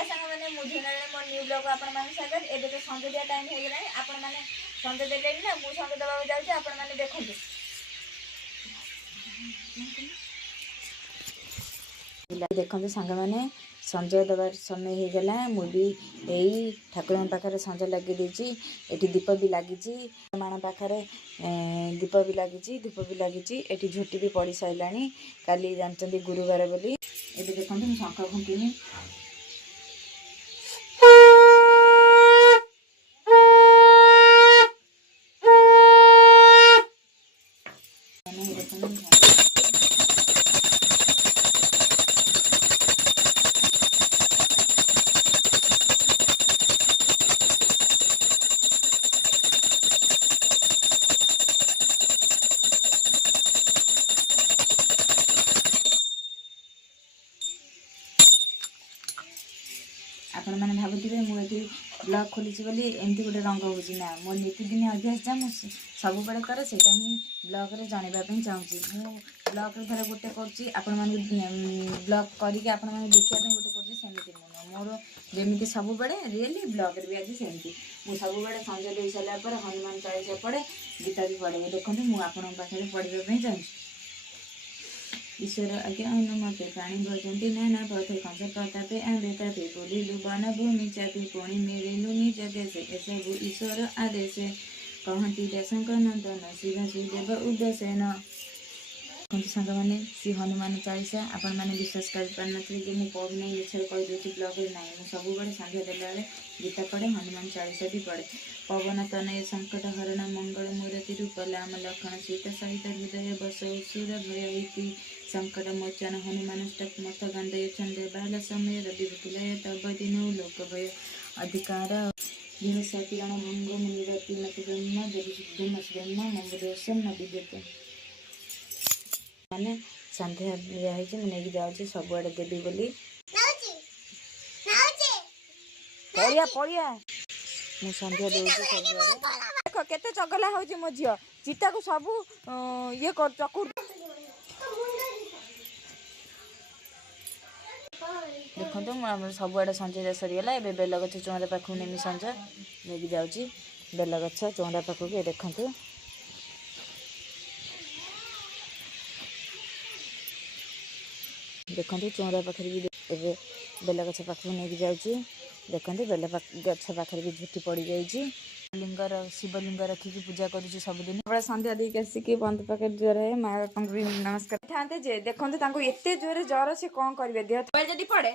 हाय सांग मैंने मुझे मो न्यू ब्लॉग आपण मान स्वागत एबे तो संजय दिया टाइम हे गेलानी आपण माने संजय देले ना मु संजय दबाव जाउची आपण माने देखंतु देखंतु संग माने संजय दबार समय हो गला मुझे यही ठाकुर पाखे संजय लगे देती एटी दीप भी लगी मान पाखे दीप भी लगी धूप भी लगी एटी झुटी भी पड़ सारा काली जानते गुरुवार बोली ये देखते शंख फुंकिनी आपण मैंने भावुवे मुझे ब्लॉग खोली एमती गोटे रंग हो मो नीतिदिन अभ्यास जहाँ मुझे सब बड़े करे से ब्लॉग रे जानवाई चाहूँगी मु ब्लॉग रे थोड़ा गोटे कर ब्लॉग करके आपण मैंने देखा गोटे करमती मोर जमी सब बड़े रियली ब्लॉग रे भी आज सेमती मुझे सब बड़े संजय दे सारापर हनुमान चालीसा पढ़े गीता भी पढ़े देखते मुझे पाखे पढ़ाई चाहूँगी ईश्वर आज्ञा अनुमते प्राणी भजंती नाना पथे कंस प्रतापे आंबे तापे बोलिलु वन भूमि चापी पुणी मेरिलु निज देशे एसबु ईश्वर आदेशे कहती देशंक नंदन शिव सुदेव उद्देसेन सांग मैंने श्री हनुमान चालीसा आपण मैंने विश्वास कर कि मुझे पढ़ी नहीं विषय कहीदे ब्लॉग ना मुझे सब बड़े संध्या देला गीता पढ़े हनुमान चालीसा भी पढ़े पवन तनय संकट हरण मंगल मूर्ति रूप लाम लक्षण सीता सहित हृदय बस सुर भय संकट मोचन हनुमानष्टक मथ गंधय छंदे बाल समय रविपुलय तब दिन लोक भय अधिकार किरण भंग मुनिरति मत ब्रह्म जदि शुद्धम ब्रह्म मम दोषम न विद्यते माने संध्या दिया है मुझे जाऊँ सब आड़े देवी बोली पड़िया पड़िया मु संध्या दूसरी सब देख केते चगला होची मो झियो चिता को सब ये कर चकुर देखो मुझे सब आड़े संजय सरीगला ए बेल गछ चौंदा पाखु नेमी संजय लेकिन जाऊँ बेल गछ चौंदा पाखु के देखु देखते चौरा पाखे भी बेल गछ पाख नहीं जाऊँगी देखते बेल गछ पाखे भी झुटी पड़ जाइए लिंगर शिवलिंग रखिकी पूजा करुँच सबुदिन बड़ा संध्या देक आसिक बंद पाखे ज्वर है माँ बापा भी नमस्कार था जे देखते एत जोरे ज्वर से कौन करेंगे देह जदि पड़े